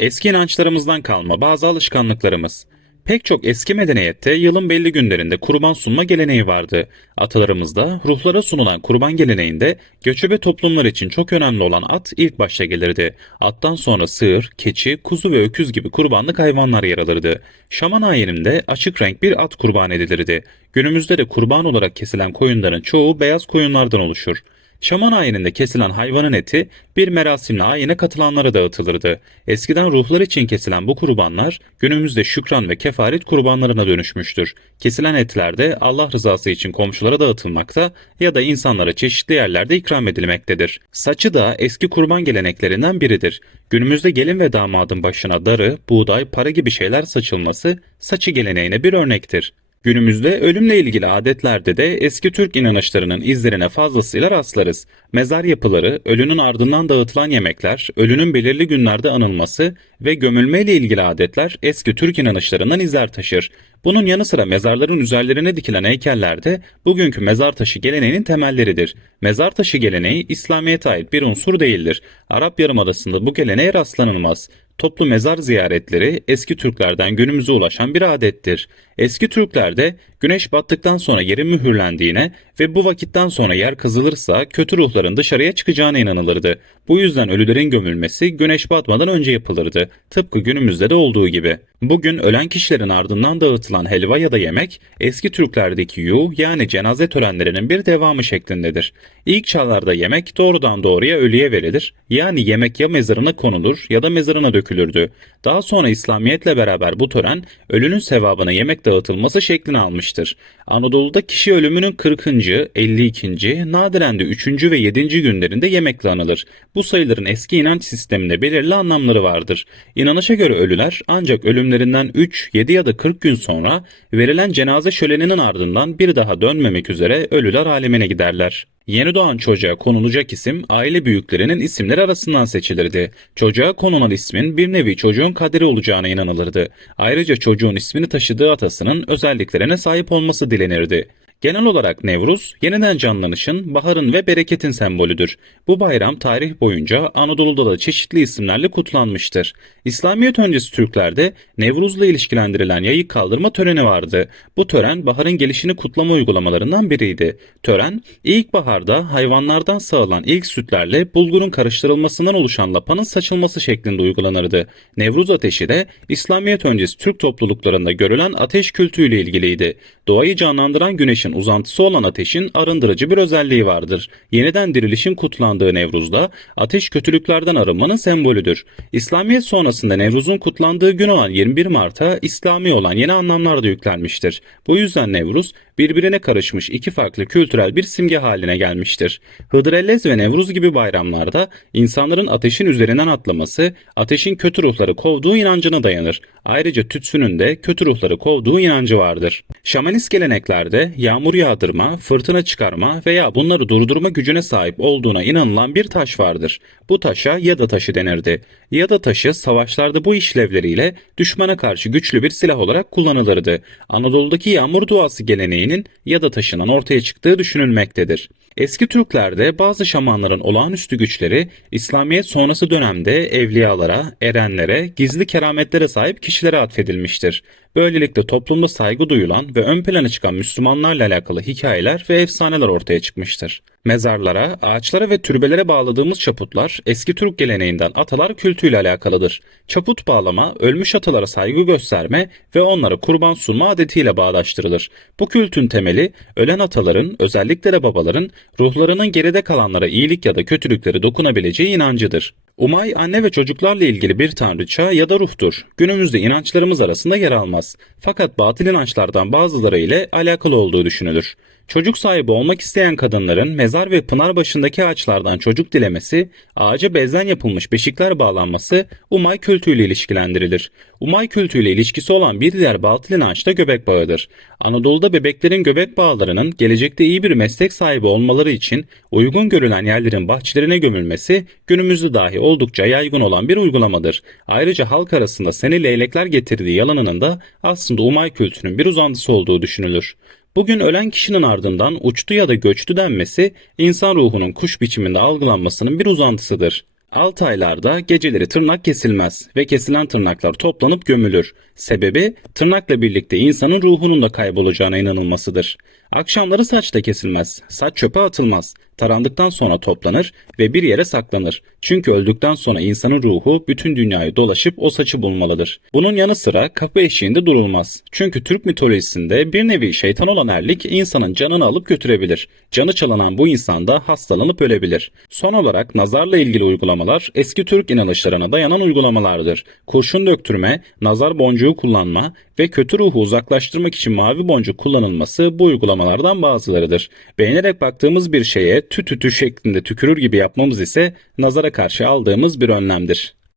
Eski inançlarımızdan kalma bazı alışkanlıklarımız. Pek çok eski medeniyette yılın belli günlerinde kurban sunma geleneği vardı. Atalarımızda ruhlara sunulan kurban geleneğinde göçebe toplumlar için çok önemli olan at ilk başta gelirdi. Attan sonra sığır, keçi, kuzu ve öküz gibi kurbanlık hayvanlar yer alırdı. Şaman ayininde açık renk bir at kurban edilirdi. Günümüzde de kurban olarak kesilen koyunların çoğu beyaz koyunlardan oluşur. Şaman ayininde kesilen hayvanın eti bir merasimle ayine katılanlara dağıtılırdı. Eskiden ruhlar için kesilen bu kurbanlar günümüzde şükran ve kefaret kurbanlarına dönüşmüştür. Kesilen etler de Allah rızası için komşulara dağıtılmakta ya da insanlara çeşitli yerlerde ikram edilmektedir. Saçı da eski kurban geleneklerinden biridir. Günümüzde gelin ve damadın başına darı, buğday, para gibi şeyler saçılması saçı geleneğine bir örnektir. Günümüzde ölümle ilgili adetlerde de eski Türk inanışlarının izlerine fazlasıyla rastlarız. Mezar yapıları, ölünün ardından dağıtılan yemekler, ölünün belirli günlerde anılması ve gömülmeyle ilgili adetler eski Türk inanışlarından izler taşır. Bunun yanı sıra mezarların üzerlerine dikilen heykeller de bugünkü mezar taşı geleneğinin temelleridir. Mezar taşı geleneği İslamiyet'e ait bir unsur değildir. Arap Yarımadası'nda bu geleneğe rastlanılmaz. Toplu mezar ziyaretleri eski Türklerden günümüze ulaşan bir adettir. Eski Türklerde güneş battıktan sonra yerin mühürlendiğine ve bu vakitten sonra yer kazılırsa kötü ruhların dışarıya çıkacağına inanılırdı. Bu yüzden ölülerin gömülmesi güneş batmadan önce yapılırdı. Tıpkı günümüzde de olduğu gibi. Bugün ölen kişilerin ardından dağıtılan helva ya da yemek eski Türklerdeki yuh yani cenaze törenlerinin bir devamı şeklindedir. İlk çağlarda yemek doğrudan doğruya ölüye verilir. Yani yemek ya mezarına konulur ya da mezarına dökülürdü. Daha sonra İslamiyetle beraber bu tören ölünün sevabına yemek dağıtılması şeklini almıştır. Anadolu'da kişi ölümünün 40. 52. nadiren de 3. ve 7. günlerinde yemekle anılır. Bu sayıların eski inanç sisteminde belirli anlamları vardır. İnanışa göre ölüler ancak ölümlerinden 3, 7 ya da 40 gün sonra verilen cenaze şöleninin ardından bir daha dönmemek üzere ölüler alemine giderler. Yeni doğan çocuğa konulacak isim aile büyüklerinin isimleri arasından seçilirdi. Çocuğa konulan ismin bir nevi çocuğun kaderi olacağına inanılırdı. Ayrıca çocuğun ismini taşıdığı atasının özelliklerine sahip olması dilenirdi. Genel olarak Nevruz, yeniden canlanışın, baharın ve bereketin sembolüdür. Bu bayram tarih boyunca Anadolu'da da çeşitli isimlerle kutlanmıştır. İslamiyet öncesi Türklerde Nevruz'la ilişkilendirilen yayık kaldırma töreni vardı. Bu tören baharın gelişini kutlama uygulamalarından biriydi. Tören, ilkbaharda hayvanlardan sağılan ilk sütlerle bulgurun karıştırılmasından oluşan lapanın saçılması şeklinde uygulanırdı. Nevruz ateşi de İslamiyet öncesi Türk topluluklarında görülen ateş kültüyle ilgiliydi. Doğayı canlandıran güneşin uzantısı olan ateşin arındırıcı bir özelliği vardır. Yeniden dirilişin kutlandığı Nevruz'da ateş kötülüklerden arınmanın sembolüdür. İslamiyet sonrasında Nevruz'un kutlandığı gün olan 21 Mart'a İslami olan yeni anlamlar da yüklenmiştir. Bu yüzden Nevruz birbirine karışmış iki farklı kültürel bir simge haline gelmiştir. Hıdrellez ve Nevruz gibi bayramlarda insanların ateşin üzerinden atlaması ateşin kötü ruhları kovduğu inancına dayanır. Ayrıca tütsünün de kötü ruhları kovduğu inancı vardır. Şamanist geleneklerde yağmur yağdırma, fırtına çıkarma veya bunları durdurma gücüne sahip olduğuna inanılan bir taş vardır. Bu taşa yada taşı denirdi. Yada taşı savaşlarda bu işlevleriyle düşmana karşı güçlü bir silah olarak kullanılırdı. Anadolu'daki yağmur duası geleneğinin yada taşından ortaya çıktığı düşünülmektedir. Eski Türklerde bazı şamanların olağanüstü güçleri İslamiyet sonrası dönemde evliyalara, erenlere, gizli kerametlere sahip kişilere atfedilmiştir. Böylelikle toplumda saygı duyulan ve ön plana çıkan Müslümanlarla alakalı hikayeler ve efsaneler ortaya çıkmıştır. Mezarlara, ağaçlara ve türbelere bağladığımız çaputlar eski Türk geleneğinden atalar kültüyle alakalıdır. Çaput bağlama, ölmüş atalara saygı gösterme ve onlara kurban sunma adetiyle bağdaştırılır. Bu kültün temeli ölen ataların, özellikle de babaların ruhlarının geride kalanlara iyilik ya da kötülükleri dokunabileceği inancıdır. Umay anne ve çocuklarla ilgili bir tanrıça ya da ruhtur. Günümüzde inançlarımız arasında yer almaz. Fakat batıl inançlardan bazıları ile alakalı olduğu düşünülür. Çocuk sahibi olmak isteyen kadınların mezar ve pınar başındaki ağaçlardan çocuk dilemesi, ağaca bezden yapılmış beşikler bağlanması Umay kültüyle ilişkilendirilir. Umay kültüyle ilişkisi olan bir diğer batıl inanç da göbek bağıdır. Anadolu'da bebeklerin göbek bağlarının gelecekte iyi bir meslek sahibi olmaları için uygun görülen yerlerin bahçelerine gömülmesi günümüzde dahi oldukça yaygın olan bir uygulamadır. Ayrıca halk arasında seni leylekler getirdiği yalanının da aslında Umay kültünün bir uzantısı olduğu düşünülür. Bugün ölen kişinin ardından uçtu ya da göçtü denmesi insan ruhunun kuş biçiminde algılanmasının bir uzantısıdır. 6 aylarda geceleri tırnak kesilmez ve kesilen tırnaklar toplanıp gömülür. Sebebi tırnakla birlikte insanın ruhunun da kaybolacağına inanılmasıdır. Akşamları saç da kesilmez, saç çöpe atılmaz, tarandıktan sonra toplanır ve bir yere saklanır. Çünkü öldükten sonra insanın ruhu bütün dünyayı dolaşıp o saçı bulmalıdır. Bunun yanı sıra kapı eşiğinde durulmaz. Çünkü Türk mitolojisinde bir nevi şeytan olan erlik insanın canını alıp götürebilir. Canı çalanan bu insan da hastalanıp ölebilir. Son olarak nazarla ilgili uygulamalar eski Türk inanışlarına dayanan uygulamalardır. Kurşun döktürme, nazar boncuğu kullanma ve kötü ruhu uzaklaştırmak için mavi boncuk kullanılması bu uygulamalardan bazılarıdır. Beğenerek baktığımız bir şeye tü tü tü şeklinde tükürür gibi yapmamız ise nazara karşı aldığımız bir önlemdir.